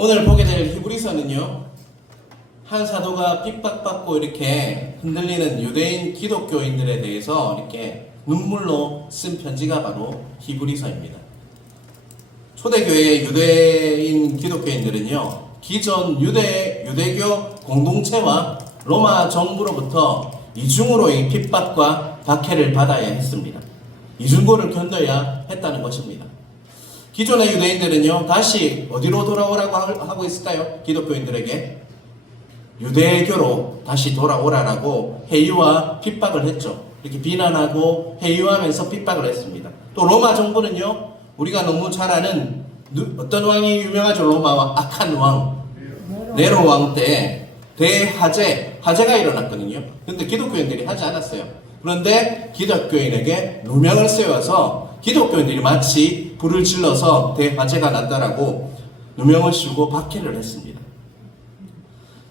오늘 보게 될 히브리서는요, 한 사도가 핍박받고 이렇게 흔들리는 유대인 기독교인들에 대해서 이렇게 눈물로 쓴 편지가 바로 히브리서입니다. 초대교회의 유대인 기독교인들은요, 기존 유대교 공동체와 로마 정부로부터 이중으로의 핍박과 박해를 받아야 했습니다. 이중고를 견뎌야 했다는 것입니다. 기존의 유대인들은요, 다시 어디로 돌아오라고 하고 있을까요? 기독교인들에게 유대교로 다시 돌아오라라고 회유와 핍박을 했죠. 이렇게 비난하고 회유하면서 핍박을 했습니다. 또 로마 정부는요, 우리가 너무 잘 아는 어떤 왕이 유명하죠? 로마와 악한 왕 네로 왕 때 화재가 일어났거든요. 근데 기독교인들이 하지 않았어요. 그런데 기독교인에게 누명을 세워서 기독교인들이 마치 불을 질러서 대화재가 났다라고 누명을 씌우고 박해를 했습니다.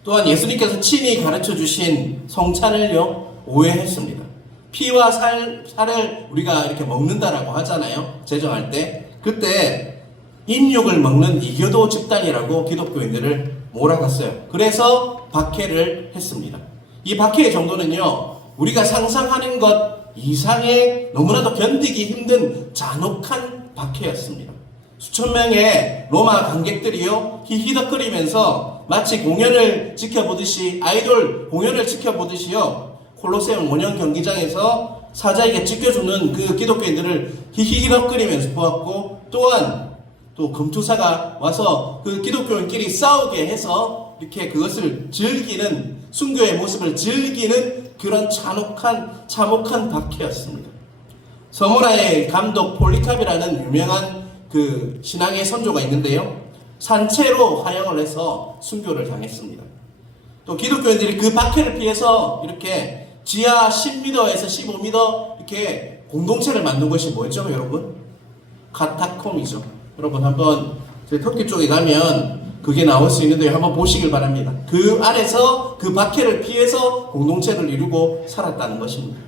또한 예수님께서 친히 가르쳐 주신 성찬을요, 오해했습니다. 피와 살을 우리가 이렇게 먹는다라고 하잖아요. 제정할 때. 그때 인육을 먹는 이교도 집단이라고 기독교인들을 몰아갔어요. 그래서 박해를 했습니다. 이 박해의 정도는요, 우리가 상상하는 것 이상의 너무나도 견디기 힘든 잔혹한 박해였습니다. 수천 명의 로마 관객들이요, 히히덕거리면서 마치 공연을 지켜보듯이, 아이돌 공연을 지켜보듯이요, 콜로세움 원형 경기장에서 사자에게 찢겨주는 그 기독교인들을 히히덕거리면서 보았고, 또한 또 금투사가 와서 그 기독교인끼리 싸우게 해서 이렇게 그것을 즐기는, 순교의 모습을 즐기는 그런 참혹한 박해였습니다. 서문화의 감독 폴리캅이라는 유명한 그 신앙의 선조가 있는데요, 산채로 화형을 해서 순교를 당했습니다. 또 기독교인들이 그 박해를 피해서 이렇게 지하 10m에서 15m 이렇게 공동체를 만든 것이 뭐였죠, 여러분? 카타콤이죠. 여러분 한번 저희 터키 쪽에 가면 그게 나올 수 있는데 한번 보시길 바랍니다. 그 안에서 그 박해를 피해서 공동체를 이루고 살았다는 것입니다.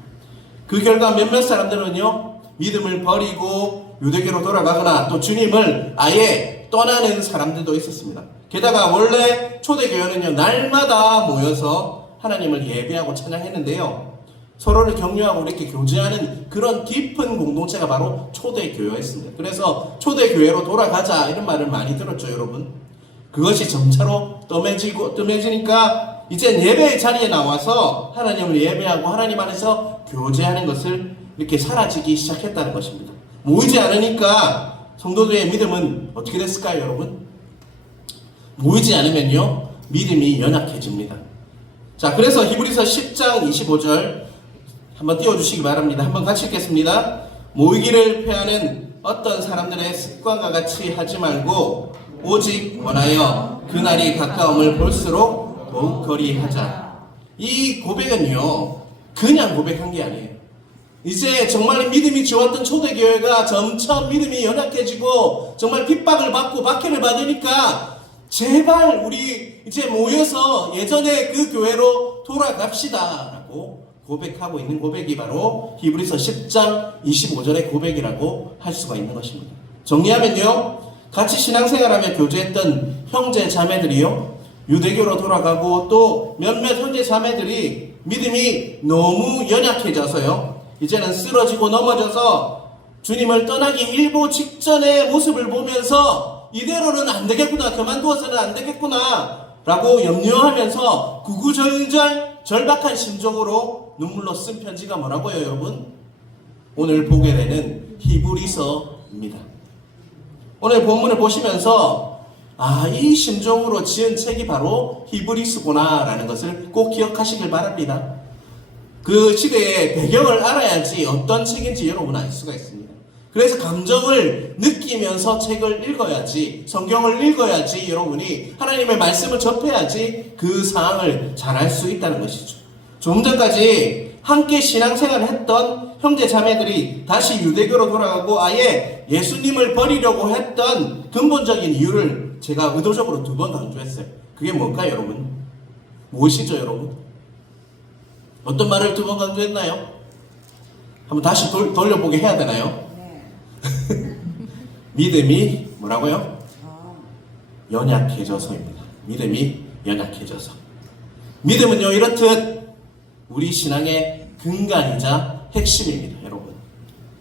그 결과 몇몇 사람들은요, 믿음을 버리고 유대교로 돌아가거나 또 주님을 아예 떠나는 사람들도 있었습니다. 게다가 원래 초대교회는요, 날마다 모여서 하나님을 예배하고 찬양했는데요, 서로를 격려하고 이렇게 교제하는 그런 깊은 공동체가 바로 초대교회였습니다. 그래서 초대교회로 돌아가자 이런 말을 많이 들었죠, 여러분. 그것이 점차로 뜸해지니까 이제 예배의 자리에 나와서 하나님을 예배하고 하나님 안에서 교제하는 것을 이렇게 사라지기 시작했다는 것입니다. 모이지 않으니까 성도들의 믿음은 어떻게 됐을까요, 여러분? 모이지 않으면요, 믿음이 연약해집니다. 자, 그래서 히브리서 10장 25절 한번 띄워주시기 바랍니다. 한번 같이 읽겠습니다. 모이기를 패하는 어떤 사람들의 습관과 같이 하지 말고 오직 원하여 그날이 가까움을 볼수록 더욱 거리하자. 이 고백은요, 그냥 고백한 게 아니에요. 이제 정말 믿음이 좋았던 초대교회가 점점 믿음이 연약해지고 정말 핍박을 받고 박해를 받으니까 제발 우리 이제 모여서 예전에 그 교회로 돌아갑시다 라고 고백하고 있는 고백이 바로 히브리서 10장 25절의 고백이라고 할 수가 있는 것입니다. 정리하면요, 같이 신앙생활하며 교제했던 형제 자매들이요, 유대교로 돌아가고 또 몇몇 형제 자매들이 믿음이 너무 연약해져서요, 이제는 쓰러지고 넘어져서 주님을 떠나기 일보 직전의 모습을 보면서 이대로는 안 되겠구나, 그만두어서는 안 되겠구나 라고 염려하면서 구구절절 절박한 심정으로 눈물로 쓴 편지가 뭐라고요, 여러분? 오늘 보게 되는 히브리서입니다. 오늘 본문을 보시면서 이 심정으로 지은 책이 바로 히브리서구나 라는 것을 꼭 기억하시길 바랍니다. 그 시대의 배경을 알아야지 어떤 책인지 여러분 알 수가 있습니다. 그래서 감정을 느끼면서 책을 읽어야지, 성경을 읽어야지, 여러분이 하나님의 말씀을 접해야지 그 상황을 잘 알 수 있다는 것이죠. 조금 전까지 함께 신앙생활을 했던 형제 자매들이 다시 유대교로 돌아가고 아예 예수님을 버리려고 했던 근본적인 이유를 제가 의도적으로 2번 강조했어요. 그게 뭘까요, 여러분? 무엇이죠, 여러분? 어떤 말을 2번 강조했나요? 한번 다시 돌려보게 해야 되나요? 믿음이 뭐라고요? 연약해져서입니다. 믿음이 연약해져서. 믿음은요, 이렇듯 우리 신앙의 근간이자 핵심입니다, 여러분.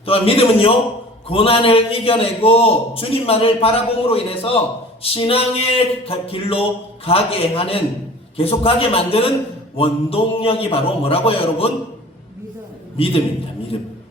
또한 믿음은요, 고난을 이겨내고 주님만을 바라봄으로 인해서 신앙의 길로 가게 하는, 계속 가게 만드는 원동력이 바로 뭐라고요, 여러분? 믿음입니다. 믿음.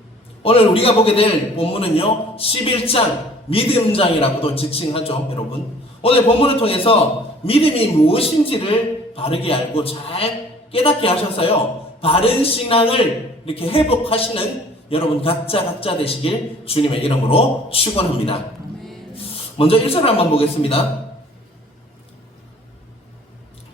오늘 우리가 보게 될 본문은요, 11장 믿음장이라고도 지칭하죠, 여러분. 오늘 본문을 통해서 믿음이 무엇인지를 바르게 알고 잘 깨닫게 하셔서요, 바른 신앙을 이렇게 회복하시는 여러분 각자 되시길 주님의 이름으로 축원합니다. 먼저 1절을 한번 보겠습니다.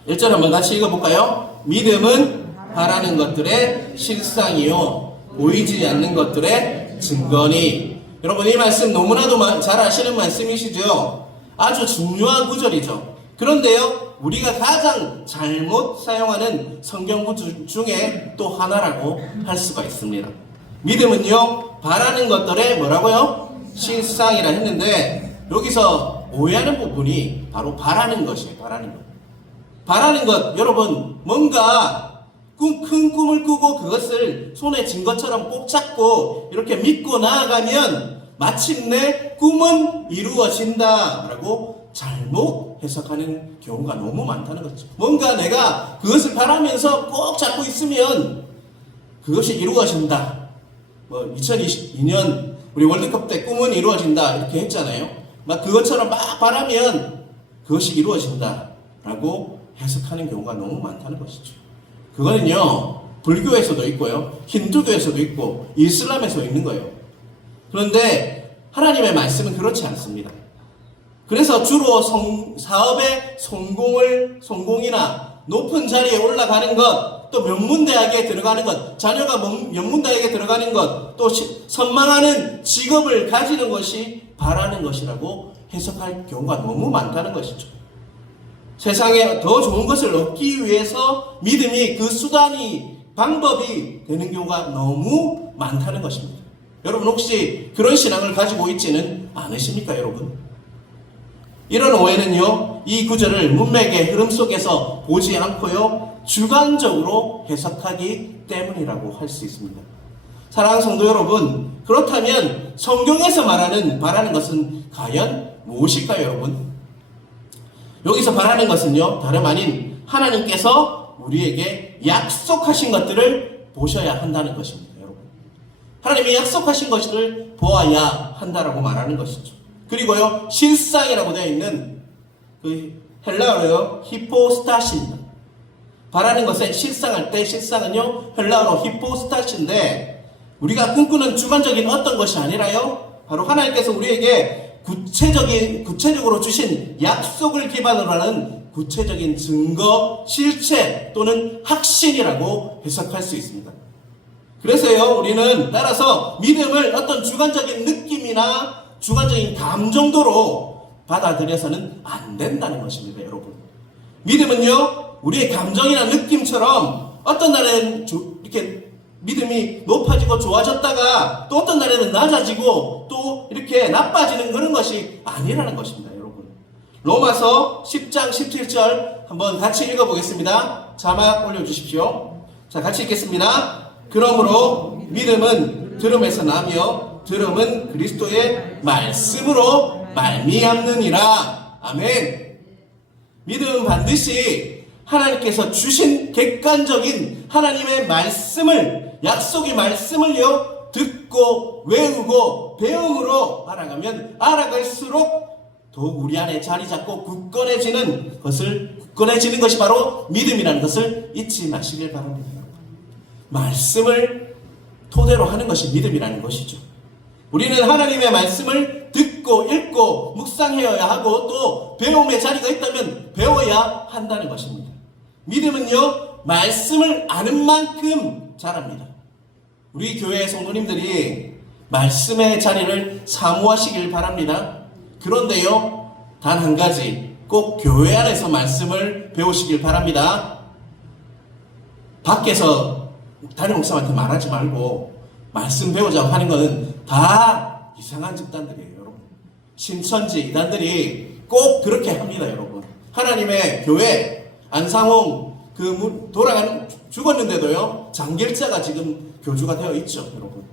1절 한번 같이 읽어볼까요? 믿음은 바라는 것들의 실상이요 보이지 않는 것들의 증거니. 여러분, 이 말씀 너무나도 잘 아시는 말씀이시죠? 아주 중요한 구절이죠. 그런데요, 우리가 가장 잘못 사용하는 성경구 중에 또 하나라고 할 수가 있습니다. 믿음은요, 바라는 것들의 뭐라고요? 실상이라 했는데, 여기서 오해하는 부분이 바로 바라는 것이에요. 바라는 것. 바라는 것, 여러분, 뭔가 큰 꿈을 꾸고 그것을 손에 쥔 것처럼 꼭 잡고 이렇게 믿고 나아가면 마침내 꿈은 이루어진다 라고 잘못 해석하는 경우가 너무 많다는 거죠. 뭔가 내가 그것을 바라면서 꼭 잡고 있으면 그것이 이루어진다. 2022년 우리 월드컵 때 꿈은 이루어진다 이렇게 했잖아요. 막 그것처럼 막 바라면 그것이 이루어진다 라고 해석하는 경우가 너무 많다는 것이죠. 그거는요, 불교에서도 있고요, 힌두교에서도 있고 이슬람에서 있는 거예요. 그런데 하나님의 말씀은 그렇지 않습니다. 그래서 주로 사업의 성공이나 높은 자리에 올라가는 것, 또 명문대학에 들어가는 것, 자녀가 명문대학에 들어가는 것, 또 선망하는 직업을 가지는 것이 바라는 것이라고 해석할 경우가 너무 많다는 것이죠. 세상에 더 좋은 것을 얻기 위해서 믿음이 그 수단이, 방법이 되는 경우가 너무 많다는 것입니다. 여러분, 혹시 그런 신앙을 가지고 있지는 않으십니까, 여러분? 이런 오해는요, 이 구절을 문맥의 흐름 속에서 보지 않고요, 주관적으로 해석하기 때문이라고 할 수 있습니다. 사랑하는 성도 여러분, 그렇다면 성경에서 말하는 바라는 것은 과연 무엇일까요, 여러분? 여기서 바라는 것은요, 다름 아닌 하나님께서 우리에게 약속하신 것들을 보셔야 한다는 것입니다, 여러분. 하나님이 약속하신 것을 보아야 한다라고 말하는 것이죠. 그리고요, 실상이라고 되어 있는 그 헬라어로요, 히포스타시입니다. 바라는 것에 실상할 때 실상은요, 헬라어로 히포스타시인데, 우리가 꿈꾸는 주관적인 어떤 것이 아니라요, 바로 하나님께서 우리에게 구체적으로 주신 약속을 기반으로 하는 구체적인 증거, 실체 또는 확신이라고 해석할 수 있습니다. 그래서요, 우리는 따라서 믿음을 어떤 주관적인 느낌이나 주관적인 감정도로 받아들여서는 안 된다는 것입니다, 여러분. 믿음은요, 우리의 감정이나 느낌처럼 어떤 날에는 이렇게 믿음이 높아지고 좋아졌다가 또 어떤 날에는 낮아지고 또 이렇게 나빠지는 그런 것이 아니라는 것입니다, 여러분. 로마서 10장 17절 한번 같이 읽어보겠습니다. 자막 올려주십시오. 자, 같이 읽겠습니다. 그러므로 믿음은 들음에서 나며 들음은 그리스도의 말씀으로 말미암느니라. 아멘. 믿음은 반드시 하나님께서 주신 객관적인 하나님의 말씀을, 약속의 말씀을요, 듣고 외우고 배움으로 알아가면 알아갈수록 더욱 우리 안에 자리 잡고 굳건해지는 것이 바로 믿음이라는 것을 잊지 마시길 바랍니다. 말씀을 토대로 하는 것이 믿음이라는 것이죠. 우리는 하나님의 말씀을 듣고 읽고 묵상해야 하고 또 배움의 자리가 있다면 배워야 한다는 것입니다. 믿음은요, 말씀을 아는 만큼 자랍니다. 우리 교회 성도님들이 말씀의 자리를 사모하시길 바랍니다. 그런데요, 단 한 가지, 꼭 교회 안에서 말씀을 배우시길 바랍니다. 밖에서 담임 목사한테 말하지 말고 말씀 배우자고 하는 것은 다 이상한 집단들이에요, 여러분. 신천지 이단들이 꼭 그렇게 합니다, 여러분. 하나님의 교회 안상홍 죽었는데도요 장길자가 지금 교주가 되어 있죠, 여러분.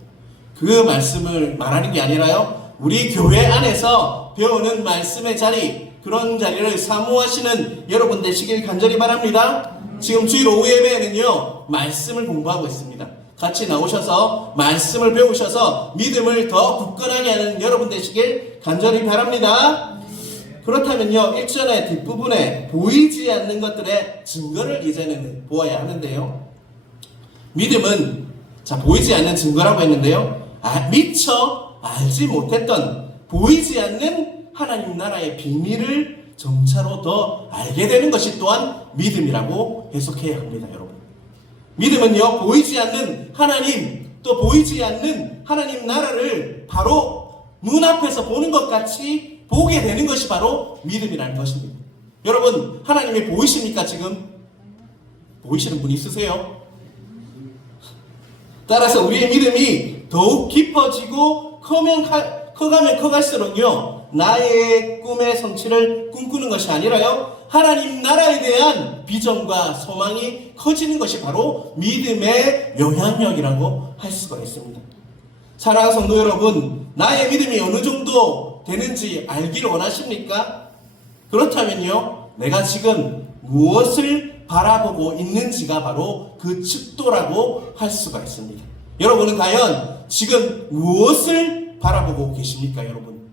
그 말씀을 말하는 게 아니라요, 우리 교회 안에서 배우는 말씀의 자리, 그런 자리를 사모하시는 여러분 되시길 간절히 바랍니다. 지금 주일 오후 예배에는요 말씀을 공부하고 있습니다. 같이 나오셔서 말씀을 배우셔서 믿음을 더 굳건하게 하는 여러분 되시길 간절히 바랍니다. 그렇다면요, 1절의 뒷부분에 보이지 않는 것들의 증거를 이제는 보아야 하는데요, 믿음은 보이지 않는 증거라고 했는데요, 미처 알지 못했던 보이지 않는 하나님 나라의 비밀을 점차로 더 알게 되는 것이 또한 믿음이라고 해석해야 합니다, 여러분. 믿음은요, 보이지 않는 하나님, 또 보이지 않는 하나님 나라를 바로 눈앞에서 보는 것 같이 보게 되는 것이 바로 믿음이라는 것입니다. 여러분, 하나님이 보이십니까? 지금 보이시는 분 있으세요? 따라서 우리의 믿음이 더욱 깊어지고 커가면 커갈수록요, 나의 꿈의 성취를 꿈꾸는 것이 아니라요, 하나님 나라에 대한 비전과 소망이 커지는 것이 바로 믿음의 영향력이라고 할 수가 있습니다. 사랑하는 성도 여러분, 나의 믿음이 어느 정도 되는지 알기를 원하십니까? 그렇다면요, 내가 지금 무엇을 바라보고 있는지가 바로 그 측도라고 할 수가 있습니다. 여러분은 과연 지금 무엇을 바라보고 계십니까, 여러분?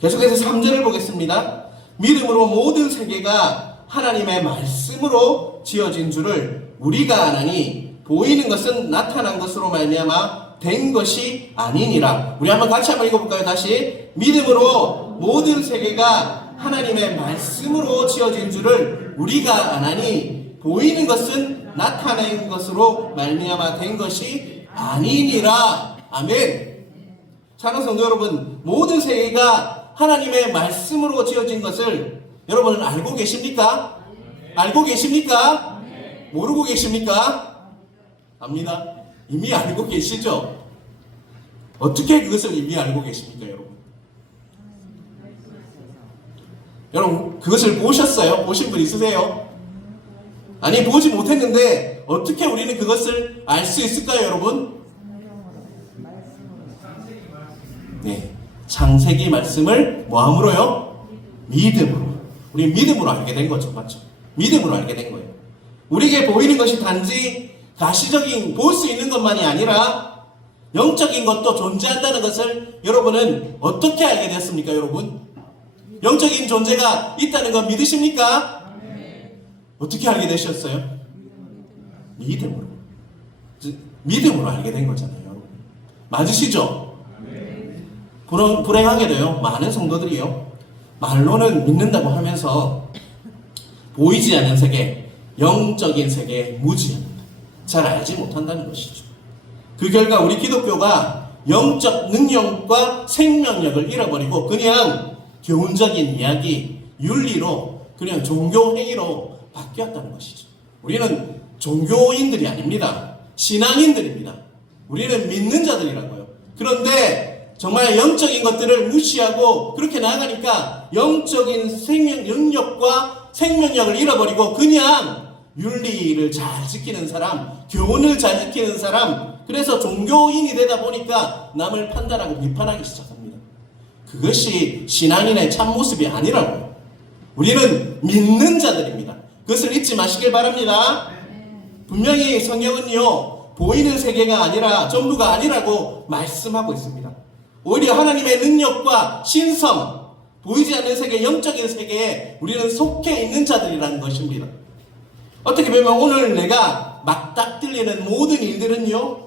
계속해서 3절을 보겠습니다. 믿음으로 모든 세계가 하나님의 말씀으로 지어진 줄을 우리가 아나니 보이는 것은 나타난 것으로 말미암아 된 것이 아니니라. 우리 한번 같이 한번 읽어볼까요? 다시. 믿음으로 모든 세계가 하나님의 말씀으로 지어진 줄을 우리가 아나니 보이는 것은 나타낸 것으로 말미암아 된 것이 아니니라. 아멘. 사랑하는 성도 여러분, 모든 세계가 하나님의 말씀으로 지어진 것을 여러분은 알고 계십니까? 알고 계십니까? 모르고 계십니까? 압니다. 이미 알고 계시죠? 어떻게 그것을 이미 알고 계십니까, 여러분? 여러분, 그것을 보셨어요? 보신 분 있으세요? 아니, 보지 못했는데 어떻게 우리는 그것을 알 수 있을까요, 여러분? 네, 창세기 말씀을 뭐함으로요? 믿음으로. 우리 믿음으로 알게 된 거죠, 맞죠? 믿음으로 알게 된 거예요. 우리에게 보이는 것이 단지 가시적인 볼 수 있는 것만이 아니라 영적인 것도 존재한다는 것을 여러분은 어떻게 알게 되었습니까, 여러분? 영적인 존재가 있다는 건 믿으십니까? 어떻게 알게 되셨어요? 믿음으로. 믿음으로 알게 된 거잖아요, 여러분. 맞으시죠? 불행하게도요, 많은 성도들이요, 말로는 믿는다고 하면서 보이지 않는 세계, 영적인 세계에 무지합니다. 잘 알지 못한다는 것이죠. 그 결과 우리 기독교가 영적 능력과 생명력을 잃어버리고 그냥 교훈적인 이야기, 윤리로, 그냥 종교 행위로 바뀌었다는 것이죠. 우리는 종교인들이 아닙니다. 신앙인들입니다. 우리는 믿는 자들이라고요. 그런데 정말 영적인 것들을 무시하고 그렇게 나아가니까 영적인 능력과 생명력을 잃어버리고 그냥 윤리를 잘 지키는 사람, 교훈을 잘 지키는 사람, 그래서 종교인이 되다 보니까 남을 판단하고 비판하기 시작합니다. 그것이 신앙인의 참모습이 아니라고요. 우리는 믿는 자들입니다. 그것을 잊지 마시길 바랍니다. 분명히 성경은요, 보이는 세계가 아니라 전부가 아니라고 말씀하고 있습니다. 오히려 하나님의 능력과 신성, 보이지 않는 세계, 영적인 세계에 우리는 속해 있는 자들이라는 것입니다. 어떻게 보면 오늘 내가 맞닥뜨리는 모든 일들은요,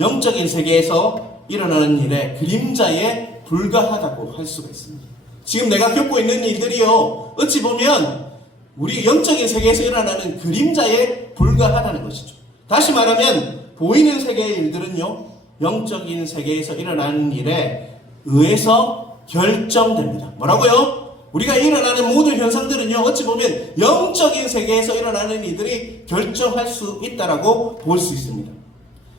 영적인 세계에서 일어나는 일의 그림자에 불과하다고 할 수가 있습니다. 지금 내가 겪고 있는 일들이요, 어찌 보면 우리 영적인 세계에서 일어나는 그림자에 불과하다는 것이죠. 다시 말하면 보이는 세계의 일들은요, 영적인 세계에서 일어나는 일에 의해서 결정됩니다. 뭐라고요? 우리가 일어나는 모든 현상들은요, 어찌 보면 영적인 세계에서 일어나는 일들이 결정할 수 있다라고 볼 수 있습니다.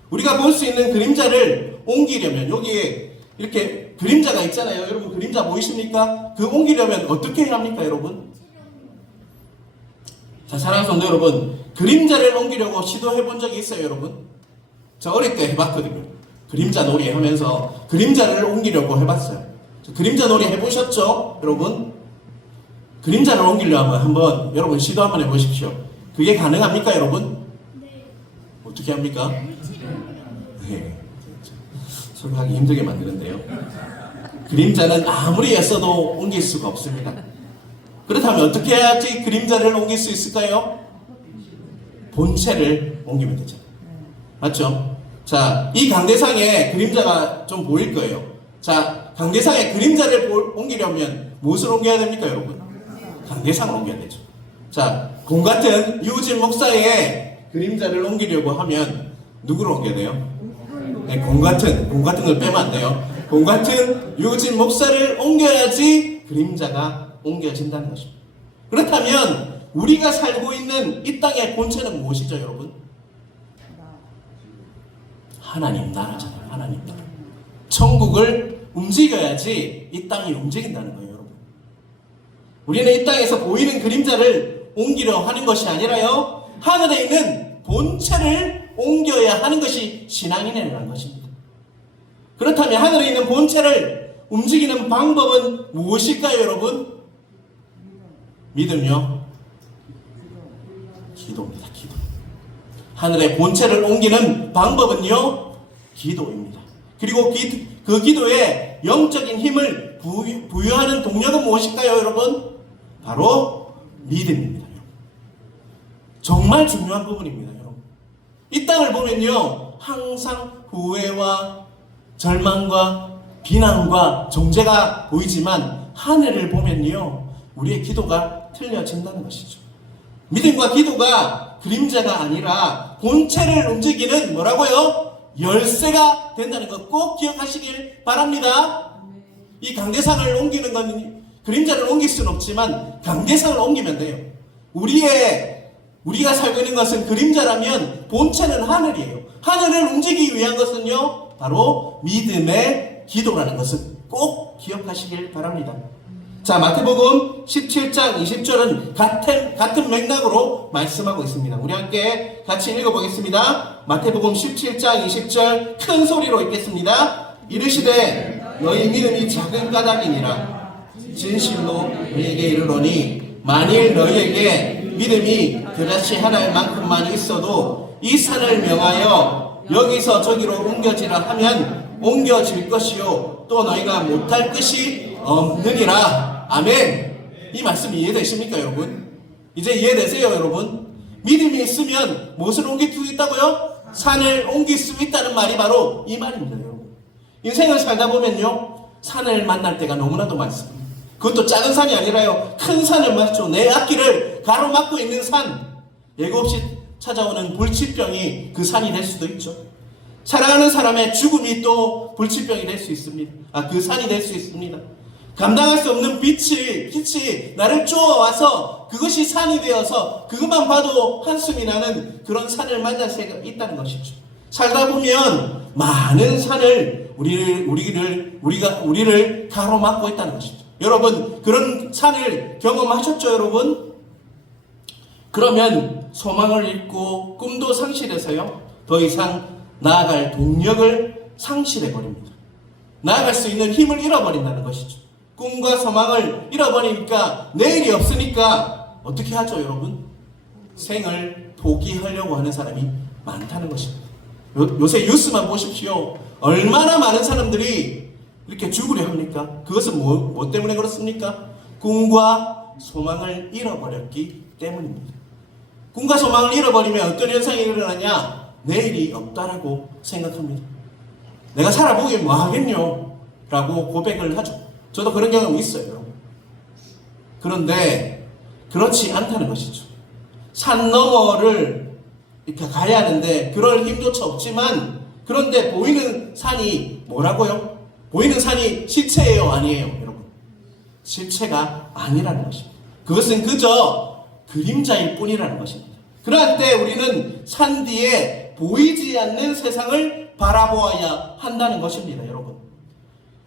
우리가 볼 수 있는 그림자를 옮기려면 여기에 이렇게 그림자가 있잖아요. 여러분 그림자 보이십니까? 그 옮기려면 어떻게 해야 합니까 여러분? 자, 사랑하는 성도 여러분, 그림자를 옮기려고 시도해 본 적이 있어요 여러분? 저 어릴 때 해봤거든요. 그림자 놀이 하면서 그림자를 옮기려고 해봤어요. 그림자 놀이 해보셨죠 여러분? 그림자를 옮기려면 한번 여러분 시도 한번 해보십시오. 그게 가능합니까 여러분? 네. 어떻게 합니까? 네. 설명하기 힘들게 만드는데요. 그림자는 아무리 애써도 옮길 수가 없습니다. 그렇다면 어떻게 해야지 그림자를 옮길 수 있을까요? 본체를 옮기면 되죠. 맞죠? 자, 이 강대상에 그림자가 좀 보일 거예요. 자, 강대상에 그림자를 옮기려면 무엇을 옮겨야 됩니까 여러분? 강대상을 옮겨야 되죠. 자, 공 같은 유진 목사의 그림자를 옮기려고 하면 누구를 옮겨야 돼요? 네, 공 같은 걸 빼면 안 돼요. 공 같은 유진 목사를 옮겨야지 그림자가 옮겨진다는 것입니다. 그렇다면 우리가 살고 있는 이 땅의 본체는 무엇이죠 여러분? 하나님 나라잖아요. 하나님 나라. 천국을 움직여야지 이 땅이 움직인다는 거예요 여러분. 우리는 이 땅에서 보이는 그림자를 옮기려 하는 것이 아니라요, 하늘에 있는 본체를 옮겨야 하는 것이 신앙인이라는 것입니다. 그렇다면 하늘에 있는 본체를 움직이는 방법은 무엇일까요 여러분? 믿음요? 기도입니다. 기도. 하늘의 본체를 옮기는 방법은요? 기도입니다. 그리고 그 기도에 영적인 힘을 부여하는 동력은 무엇일까요 여러분? 바로 믿음입니다. 정말 중요한 부분입니다. 여러분. 이 땅을 보면요, 항상 후회와 절망과 비난과 정죄가 보이지만 하늘을 보면요, 우리의 기도가 틀려진다는 것이죠. 믿음과 기도가 그림자가 아니라 본체를 움직이는 뭐라고요? 열쇠가 된다는 것 꼭 기억하시길 바랍니다. 이 강대상을 옮기는 건 그림자를 옮길 수는 없지만 강대상을 옮기면 돼요. 우리가 살고 있는 것은 그림자라면 본체는 하늘이에요. 하늘을 움직이기 위한 것은요, 바로 믿음의 기도라는 것을 꼭 기억하시길 바랍니다. 자, 마태복음 17장 20절은 같은 맥락으로 말씀하고 있습니다. 우리 함께 같이 읽어보겠습니다. 마태복음 17장 20절 큰 소리로 읽겠습니다. 이르시되 너희 믿음이 작은 까닭이니라. 진실로 너희에게 이르노니 만일 너희에게 믿음이 그다지 하나의 만큼만 있어도 이 산을 명하여 여기서 저기로 옮겨지라 하면 옮겨질 것이요 또 너희가 못할 것이 없느니라. 아멘. 이 말씀 이해되십니까 여러분? 이제 이해되세요 여러분? 믿음이 있으면 무엇을 옮길 수 있다고요? 산을 옮길 수 있다는 말이 바로 이 말입니다 여러분. 인생을 살다 보면요, 산을 만날 때가 너무나도 많습니다. 그것도 작은 산이 아니라요, 큰 산을 맞죠. 내 앞길을 가로막고 있는 산, 예고 없이 찾아오는 불치병이 그 산이 될 수도 있죠. 사랑하는 사람의 죽음이 또 불치병이 될 수 있습니다. 그 산이 될 수 있습니다. 감당할 수 없는 빛이 나를 쪼아와서 그것이 산이 되어서 그것만 봐도 한숨이 나는 그런 산을 만날 수가 있다는 것이죠. 살다 보면 많은 산을 우리를 가로막고 있다는 것이죠. 여러분, 그런 산을 경험하셨죠 여러분? 그러면 소망을 잃고 꿈도 상실해서요, 더 이상 나아갈 동력을 상실해버립니다. 나아갈 수 있는 힘을 잃어버린다는 것이죠. 꿈과 소망을 잃어버리니까 내일이 없으니까 어떻게 하죠 여러분? 생을 포기하려고 하는 사람이 많다는 것입니다. 요새 뉴스만 보십시오. 얼마나 많은 사람들이 이렇게 죽으려 합니까? 그것은 뭐 때문에 그렇습니까? 꿈과 소망을 잃어버렸기 때문입니다. 꿈과 소망을 잃어버리면 어떤 현상이 일어나냐? 내일이 없다라고 생각합니다. 내가 살아보기엔 뭐 하겠뇨? 라고 고백을 하죠. 저도 그런 경험이 있어요. 그런데 그렇지 않다는 것이죠. 산 너머를 이렇게 가야 하는데 그럴 힘조차 없지만, 그런데 보이는 산이 뭐라고요? 보이는 산이 실체예요 아니에요 여러분? 실체가 아니라는 것입니다. 그것은 그저 그림자일 뿐이라는 것입니다. 그럴 때 우리는 산 뒤에 보이지 않는 세상을 바라보아야 한다는 것입니다 여러분.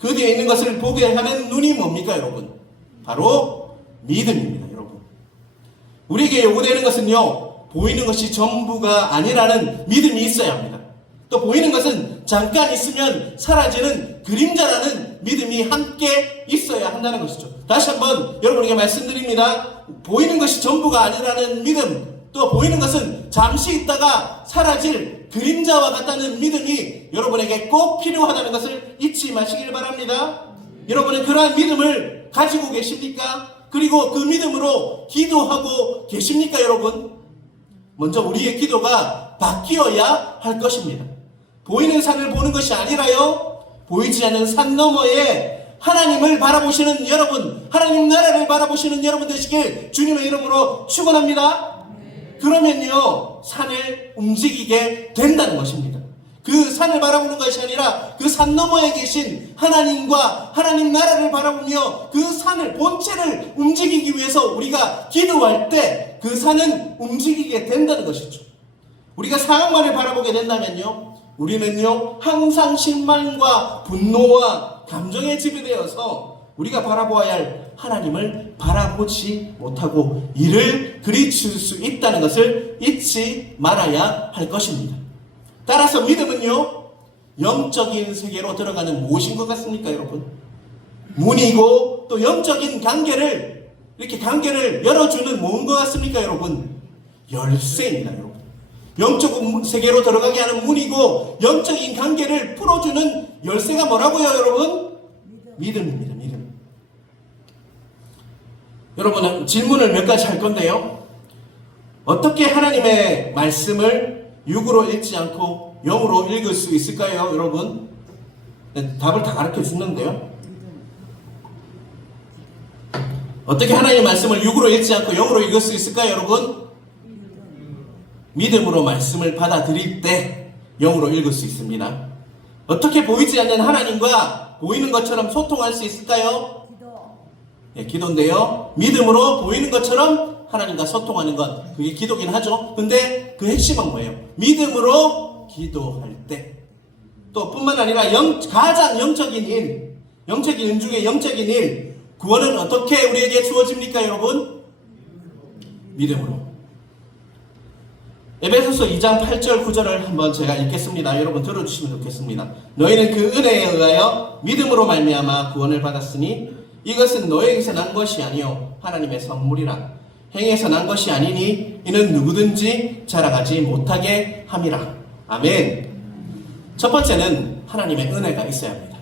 그 뒤에 있는 것을 보게 하는 눈이 뭡니까 여러분? 바로 믿음입니다 여러분. 우리에게 요구되는 것은요, 보이는 것이 전부가 아니라는 믿음이 있어야 합니다. 또 보이는 것은 잠깐 있으면 사라지는 그림자라는 믿음이 함께 있어야 한다는 것이죠. 다시 한번 여러분에게 말씀드립니다. 보이는 것이 전부가 아니라는 믿음, 또 보이는 것은 잠시 있다가 사라질 그림자와 같다는 믿음이 여러분에게 꼭 필요하다는 것을 잊지 마시길 바랍니다. 여러분은 그러한 믿음을 가지고 계십니까? 그리고 그 믿음으로 기도하고 계십니까 여러분? 먼저 우리의 기도가 바뀌어야 할 것입니다. 보이는 산을 보는 것이 아니라요, 보이지 않는 산 너머에 하나님을 바라보시는 여러분, 하나님 나라를 바라보시는 여러분 되시길 주님의 이름으로 축원합니다. 그러면요, 산을 움직이게 된다는 것입니다. 그 산을 바라보는 것이 아니라 그 산 너머에 계신 하나님과 하나님 나라를 바라보며 그 산을, 본체를 움직이기 위해서 우리가 기도할 때 그 산은 움직이게 된다는 것이죠. 우리가 상황만을 바라보게 된다면요, 우리는요 항상 실망과 분노와 감정에 지배되어서 우리가 바라보아야 할 하나님을 바라보지 못하고 이를 그리칠 수 있다는 것을 잊지 말아야 할 것입니다. 따라서 믿음은요, 영적인 세계로 들어가는 무엇인 것 같습니까 여러분? 문이고, 또 영적인 관계를, 이렇게 관계를 열어주는 무엇인 것 같습니까 여러분? 열쇠입니다 여러분. 영적 세계로 들어가게 하는 문이고, 영적인 관계를 풀어주는 열쇠가 뭐라고요 여러분? 믿음입니다. 믿음. 여러분은 질문을 몇 가지 할 건데요, 어떻게 하나님의 말씀을 육으로 읽지 않고 영으로 읽을 수 있을까요 여러분? 네, 답을 다 가르쳐 주는데요, 어떻게 하나님의 말씀을 육으로 읽지 않고 영으로 읽을 수 있을까요 여러분? 믿음으로 말씀을 받아들일 때 영으로 읽을 수 있습니다. 어떻게 보이지 않는 하나님과 보이는 것처럼 소통할 수 있을까요? 네, 기도인데요, 믿음으로 보이는 것처럼 하나님과 소통하는 것, 그게 기도긴 하죠. 근데 그 핵심은 뭐예요? 믿음으로 기도할 때, 또 뿐만 아니라 가장 영적인 일, 영적인 일 중에 영적인 일, 구원은 어떻게 우리에게 주어집니까 여러분? 믿음으로. 에베소서 2장 8절 9절을 한번 제가 읽겠습니다. 여러분 들어주시면 좋겠습니다. 너희는 그 은혜에 의하여 믿음으로 말미암아 구원을 받았으니 이것은 너에게서 난 것이 아니요 하나님의 선물이라. 행에서 난 것이 아니니 이는 누구든지 자랑하지 못하게 함이라. 아멘. 첫 번째는 하나님의 은혜가 있어야 합니다.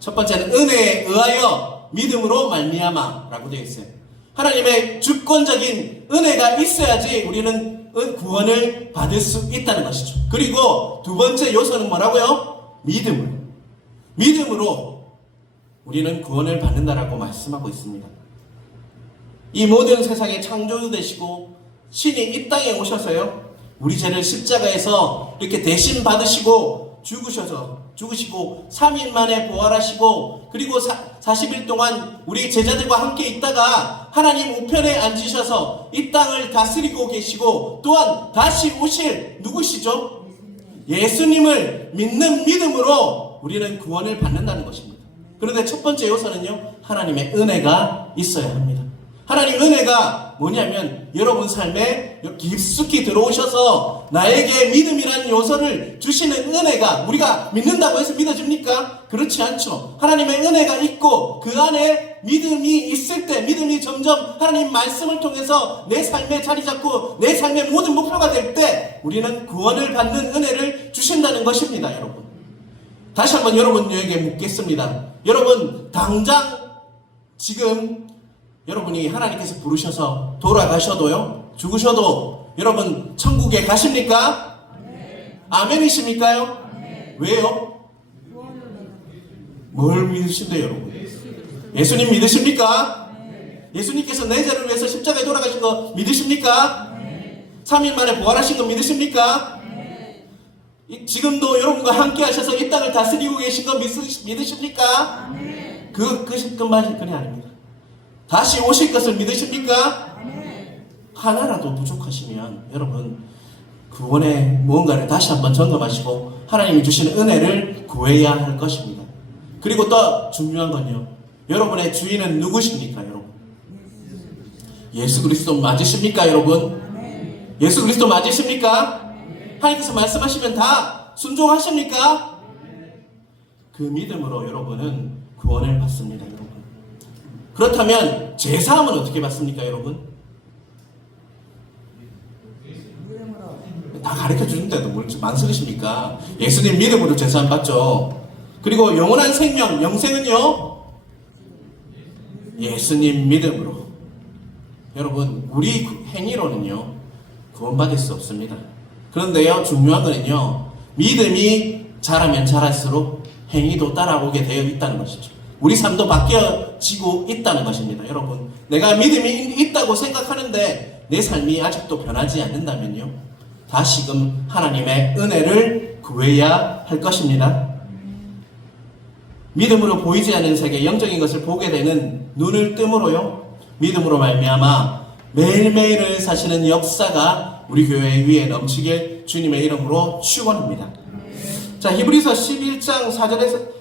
첫 번째는 은혜에 의하여 믿음으로 말미암아 라고 되어 있어요. 하나님의 주권적인 은혜가 있어야지 우리는 구원을 받을 수 있다는 것이죠. 그리고 두 번째 요소는 뭐라고요? 믿음으로 우리는 구원을 받는다라고 말씀하고 있습니다. 이 모든 세상의 창조주 되시고 신이 이 땅에 오셔서요, 우리 죄를 십자가에서 이렇게 대신 받으시고 죽으시고 3일 만에 부활하시고, 그리고 40일 동안 우리 제자들과 함께 있다가 하나님 우편에 앉으셔서 이 땅을 다스리고 계시고, 또한 다시 오실 누구시죠? 예수님을 믿는 믿음으로 우리는 구원을 받는다는 것입니다. 그런데 첫 번째 요소는요, 하나님의 은혜가 있어야 합니다. 하나님의 은혜가 뭐냐면 여러분 삶에 깊숙이 들어오셔서 나에게 믿음이라는 요소를 주시는 은혜가, 우리가 믿는다고 해서 믿어집니까? 그렇지 않죠. 하나님의 은혜가 있고 그 안에 믿음이 있을 때, 믿음이 점점 하나님 말씀을 통해서 내 삶에 자리 잡고 내 삶의 모든 목표가 될 때 우리는 구원을 받는 은혜를 주신다는 것입니다. 여러분, 다시 한번 여러분에게 묻겠습니다. 여러분 당장 지금 여러분이 하나님께서 부르셔서 돌아가셔도요, 죽으셔도 여러분 천국에 가십니까? 네. 아멘이십니까요? 네. 왜요? 뭘 믿으신대요 여러분? 예수님 믿으십니까? 네. 예수님께서 내 죄를 위해서 십자가에 돌아가신 거 믿으십니까? 네. 3일 만에 부활하신 거 믿으십니까? 네. 지금도 여러분과 함께 하셔서 이 땅을 다스리고 계신 거 믿으십니까? 네. 그 말이 그냥 아닙니다. 다시 오실 것을 믿으십니까? 네. 하나라도 부족하시면 여러분 구원의 무언가를 다시 한번 점검하시고 하나님이 주시는 은혜를 구해야 할 것입니다. 그리고 또 중요한 건요. 여러분의 주인은 누구십니까, 여러분? 예수 그리스도 맞으십니까, 여러분? 예수 그리스도 맞으십니까? 하나님께서 말씀하시면 다 순종하십니까? 그 믿음으로 여러분은 구원을 받습니다, 여러분. 그렇다면 제사함은 어떻게 받습니까, 여러분? 다 가르쳐 주는데도 뭘 망설이십니까? 예수님 믿음으로 제사함 받죠. 그리고 영원한 생명, 영생은요? 예수님 믿음으로. 여러분, 우리 행위로는요 구원받을 수 없습니다. 그런데요, 중요한 거는요, 믿음이 자라면 자랄수록 행위도 따라오게 되어 있다는 것이죠. 우리 삶도 바뀌어지고 있다는 것입니다. 여러분, 내가 믿음이 있다고 생각하는데 내 삶이 아직도 변하지 않는다면요, 다시금 하나님의 은혜를 구해야 할 것입니다. 믿음으로 보이지 않는 세계, 영적인 것을 보게 되는 눈을 뜸으로요, 믿음으로 말미암아 매일매일을 사시는 역사가 우리 교회 위에 넘치길 주님의 이름으로 축원합니다. 자, 히브리서 11장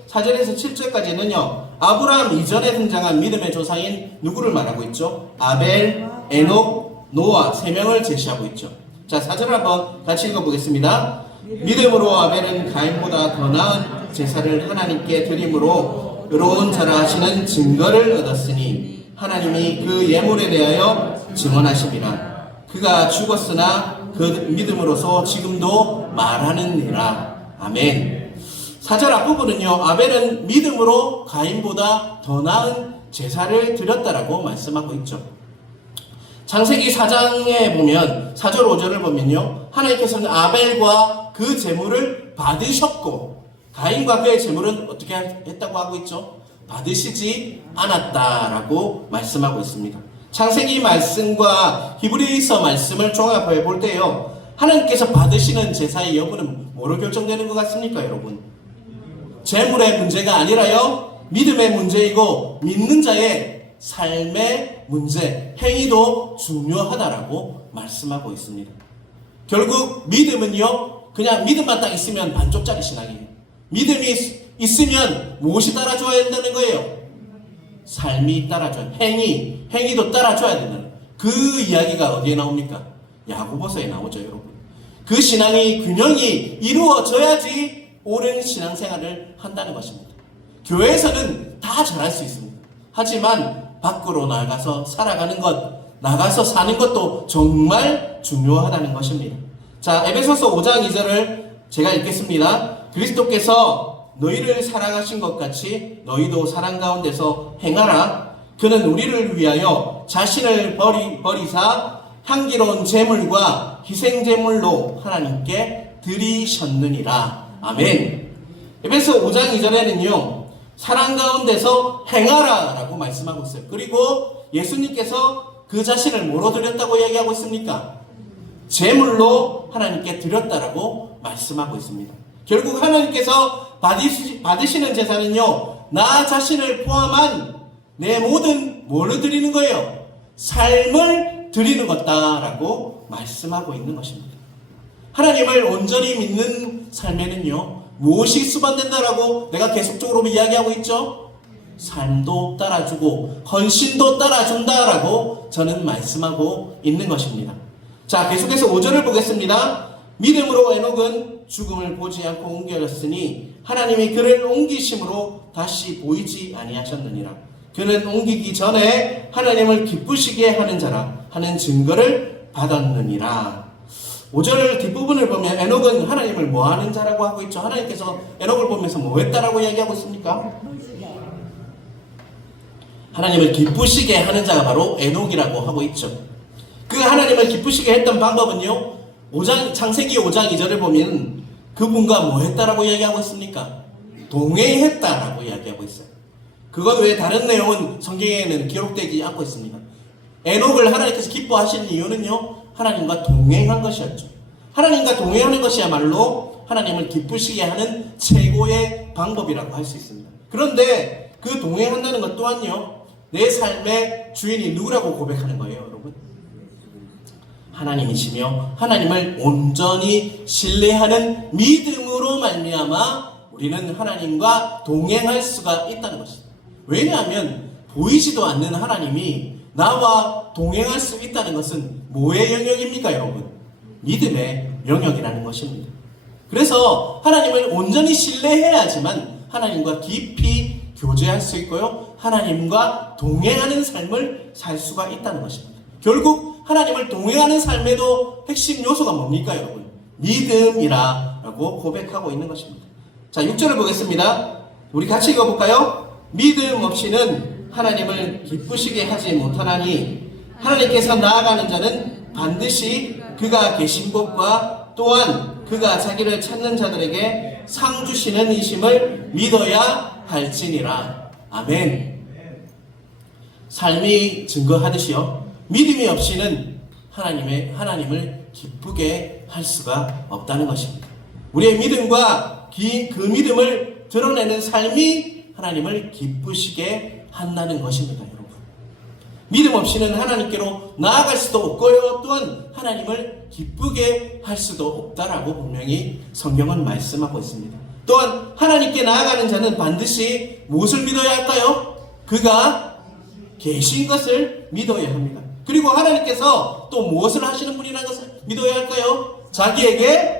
4절에서 7절까지는요, 아브라함 이전에 등장한 믿음의 조상인 누구를 말하고 있죠? 아벨, 에녹, 노아 3명을 제시하고 있죠. 자, 4절 한번 같이 읽어보겠습니다. 믿음으로 아벨은 가인보다 더 나은 제사를 하나님께 드림으로 의로운 자라 하시는 증거를 얻었으니 하나님이 그 예물에 대하여 증언하심이라. 그가 죽었으나 그 믿음으로서 지금도 말하느니라. 아멘. 4절 앞부분은요, 아벨은 믿음으로 가인보다 더 나은 제사를 드렸다라고 말씀하고 있죠. 창세기 4장에 보면 4절 5절을 보면요, 하나님께서는 아벨과 그 제물을 받으셨고 가인과 그의 제물은 어떻게 했다고 하고 있죠? 받으시지 않았다라고 말씀하고 있습니다. 창세기 말씀과 히브리서 말씀을 종합해 볼 때요, 하나님께서 받으시는 제사의 여부는 뭐로 결정되는 것 같습니까, 여러분? 제물의 문제가 아니라요, 믿음의 문제이고 믿는 자의 삶의 문제, 행위도 중요하다라고 말씀하고 있습니다. 결국 믿음은요, 그냥 믿음만 딱 있으면 반쪽짜리 신앙이에요. 믿음이 있으면 무엇이 따라줘야 된다는 거예요? 삶이 따라줘야, 행위도 따라줘야 된다는 거예요. 그 이야기가 어디에 나옵니까? 야고보서에 나오죠, 여러분. 그 신앙이 균형이 이루어져야지 옳은 신앙생활을 한다는 것입니다. 교회에서는 다 잘할 수 있습니다. 하지만 밖으로 나가서 살아가는 것, 나가서 사는 것도 정말 중요하다는 것입니다. 자, 에베소서 5장 2절을 제가 읽겠습니다. 그리스도께서 너희를 사랑하신 것 같이 너희도 사랑 가운데서 행하라. 그는 우리를 위하여 자신을 버리사 향기로운 제물과 희생제물로 하나님께 드리셨느니라. 아멘. 에베소 5장 2절에는요, 사랑 가운데서 행하라 라고 말씀하고 있어요. 그리고 예수님께서 그 자신을 뭐로 드렸다고 이야기하고 있습니까? 제물로 하나님께 드렸다라고 말씀하고 있습니다. 결국 하나님께서 받으시는 제사는요, 나 자신을 포함한 내 모든 뭐를 드리는 거예요? 삶을 드리는 것다라고 말씀하고 있는 것입니다. 하나님을 온전히 믿는 삶에는요, 무엇이 수반된다라고 내가 계속적으로 이야기하고 있죠? 삶도 따라주고 헌신도 따라준다라고 저는 말씀하고 있는 것입니다. 자, 계속해서 5절을 보겠습니다. 믿음으로 에녹은 죽음을 보지 않고 옮겨졌으니 하나님이 그를 옮기심으로 다시 보이지 아니하셨느니라. 그는 옮기기 전에 하나님을 기쁘시게 하는 자라 하는 증거를 받았느니라. 5절 뒷부분을 보면 에녹은 하나님을 뭐하는 자라고 하고 있죠. 하나님께서 에녹을 보면서 뭐 했다라고 얘기하고 있습니까? 하나님을 기쁘시게 하는 자가 바로 에녹이라고 하고 있죠. 그 하나님을 기쁘시게 했던 방법은요, 창세기 5장 2절을 보면 그분과 뭐 했다라고 얘기하고 있습니까? 동행했다라고 이야기하고 있어요. 그것 외에 다른 내용은 성경에는 기록되지 않고 있습니다. 에녹을 하나님께서 기뻐하시는 이유는요, 하나님과 동행한 것이었죠. 하나님과 동행하는 것이야말로 하나님을 기쁘시게 하는 최고의 방법이라고 할 수 있습니다. 그런데 그 동행한다는 것 또한요, 내 삶의 주인이 누구라고 고백하는 거예요, 여러분? 하나님이시며 하나님을 온전히 신뢰하는 믿음으로 말미암아 우리는 하나님과 동행할 수가 있다는 것입니다. 왜냐하면 보이지도 않는 하나님이 나와 동행할 수 있다는 것은 뭐의 영역입니까, 여러분? 믿음의 영역이라는 것입니다. 그래서 하나님을 온전히 신뢰해야지만 하나님과 깊이 교제할 수 있고요, 하나님과 동행하는 삶을 살 수가 있다는 것입니다. 결국 하나님을 동행하는 삶에도 핵심 요소가 뭡니까, 여러분? 믿음이라고 고백하고 있는 것입니다. 자, 6절을 보겠습니다. 우리 같이 읽어볼까요? 믿음 없이는 하나님을 기쁘시게 하지 못하나니 하나님께서 나아가는 자는 반드시 그가 계신 곳과 또한 그가 자기를 찾는 자들에게 상 주시는 이심을 믿어야 할지니라. 아멘. 삶이 증거하듯이요, 믿음이 없이는 하나님을 기쁘게 할 수가 없다는 것입니다. 우리의 믿음과 그 믿음을 드러내는 삶이 하나님을 기쁘시게 한다는 것입니다, 여러분. 믿음 없이는 하나님께로 나아갈 수도 없고요, 또한 하나님을 기쁘게 할 수도 없다라고 분명히 성경은 말씀하고 있습니다. 또한 하나님께 나아가는 자는 반드시 무엇을 믿어야 할까요? 그가 계신 것을 믿어야 합니다. 그리고 하나님께서 또 무엇을 하시는 분이라는 것을 믿어야 할까요? 자기에게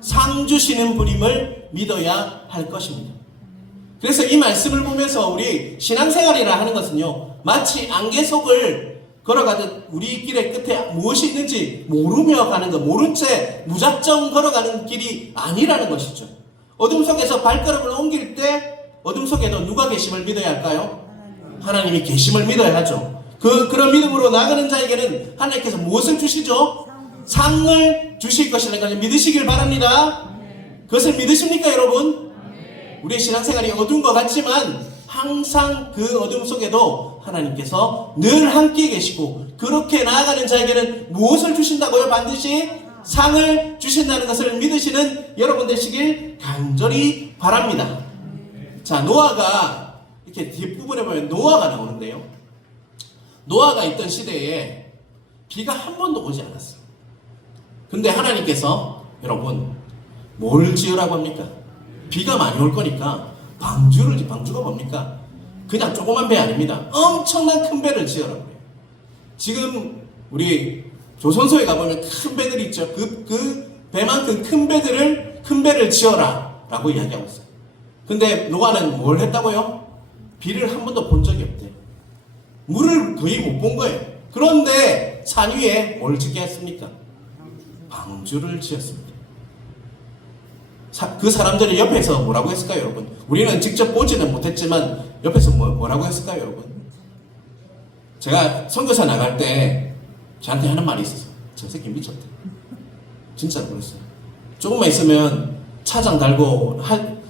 상 주시는 분임을 믿어야 할 것입니다. 그래서 이 말씀을 보면서 우리 신앙생활이라 하는 것은요, 마치 안개 속을 걸어가듯 우리 길의 끝에 무엇이 있는지 모르며 가는 것, 모른 채 무작정 걸어가는 길이 아니라는 것이죠. 어둠 속에서 발걸음을 옮길 때 어둠 속에도 누가 계심을 믿어야 할까요? 하나님이 계심을 믿어야 하죠. 그런 믿음으로 나가는 자에게는 하나님께서 무엇을 주시죠? 상을 주실 것이라는 것을 믿으시길 바랍니다. 그것을 믿으십니까, 여러분? 우리의 신앙생활이 어두운 것 같지만 항상 그 어둠 속에도 하나님께서 늘 함께 계시고, 그렇게 나아가는 자에게는 무엇을 주신다고요? 반드시 상을 주신다는 것을 믿으시는 여러분 되시길 간절히 바랍니다. 자, 노아가 이렇게 뒷부분에 보면 노아가 나오는데요, 노아가 있던 시대에 비가 한 번도 오지 않았어요. 근데 하나님께서 여러분 뭘 지으라고 합니까? 비가 많이 올 거니까 방주가 뭡니까? 그냥 조그만 배 아닙니다. 엄청난 큰 배를 지으라고 해요. 지금 우리 조선소에 가보면 큰 배들이 있죠. 그 배만큼 큰 배를 지어라 라고 이야기하고 있어요. 근데 노아는 뭘 했다고요? 비를 한 번도 본 적이 없대요. 물을 거의 못 본 거예요. 그런데 산 위에 뭘 짓게 했습니까? 방주를 지었습니다. 그 사람들이 옆에서 뭐라고 했을까요, 여러분? 우리는 직접 보지는 못했지만 옆에서 뭐라고 했을까요, 여러분? 제가 선교사 나갈 때 저한테 하는 말이 있었어요. 저 새끼 미쳤대. 진짜로 그랬어요. 조금만 있으면 차장 달고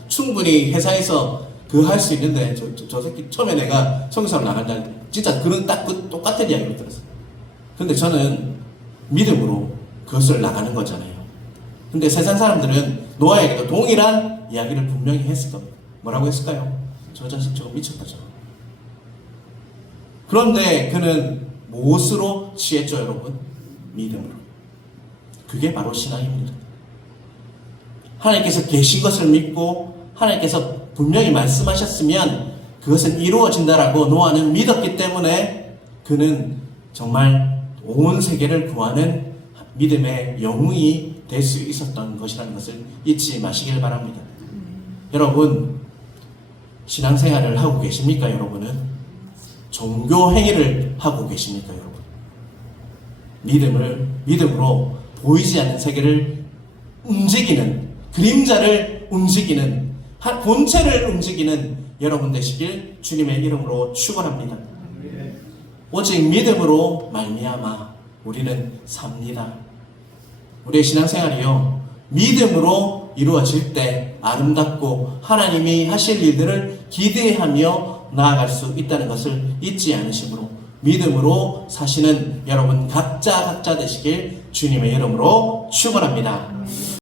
충분히 회사에서 그거 할 수 있는데 저 새끼 처음에 내가 선교사로 나간다 진짜 그런 딱 그 똑같은 이야기를 들었어요. 근데 저는 믿음으로 그것을 나가는 거잖아요. 근데 세상 사람들은 노아에게도 동일한 이야기를 분명히 했을 겁니다. 뭐라고 했을까요? 저 자식 저거 미쳤다 저거. 그런데 그는 무엇으로 취했죠, 여러분? 믿음으로. 그게 바로 신앙입니다. 하나님께서 계신 것을 믿고 하나님께서 분명히 말씀하셨으면 그것은 이루어진다라고 노아는 믿었기 때문에 그는 정말 온 세계를 구하는 믿음의 영웅이 될 수 있었던 것이라는 것을 잊지 마시길 바랍니다. 여러분, 신앙생활을 하고 계십니까, 여러분은? 종교 행위를 하고 계십니까, 여러분? 믿음으로 보이지 않는 세계를 움직이는, 그림자를 움직이는, 본체를 움직이는 여러분 되시길 주님의 이름으로 축원합니다. 오직 믿음으로 말미암아 우리는 삽니다. 우리의 신앙생활이요, 믿음으로 이루어질 때 아름답고 하나님이 하실 일들을 기대하며 나아갈 수 있다는 것을 잊지 않으시므로 믿음으로 사시는 여러분 각자 되시길 주님의 이름으로 축원합니다.